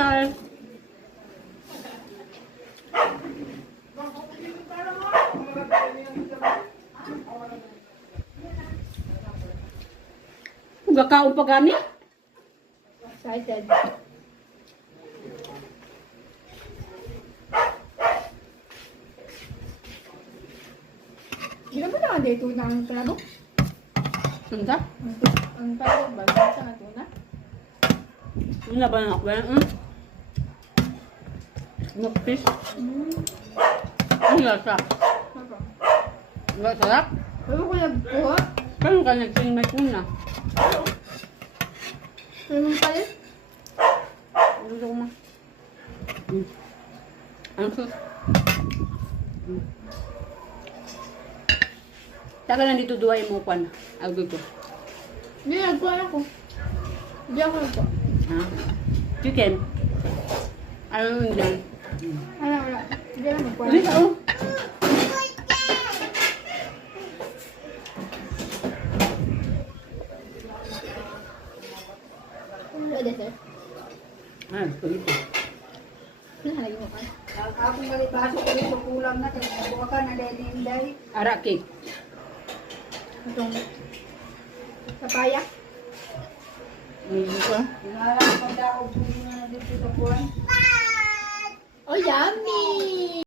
almusal. Gakaon pa gani? Excited. Di naman na dito ng klabo? Sunda? Ang parang ba? Sa nga tuna? Ano ba na ako? Nuktis? Ang lasa. Ako. Ang sarap? Pero ko nagkuha. Paano ka nagsinimay tuna? Pero mong palit? Gusto ko ma. Ang sus. Taka lang dito duwa yung mupan. Agad ko. Hindi, nagkuha ako. Hindi ako nagkuha. Ha? Chicken. Ayaw yun dyan. Wala. Hindi lang nagkuha. Ulit ako. Pwede, sir. Ah, spaghetti. Nahalagay mo ka. Akong malibaso ko rin kulang na kaya nabuha ka na leninday. Ara cake. Itong papaya. Hindi ko. Dinala ko daw po na dito sa buwan. Oh, yummy!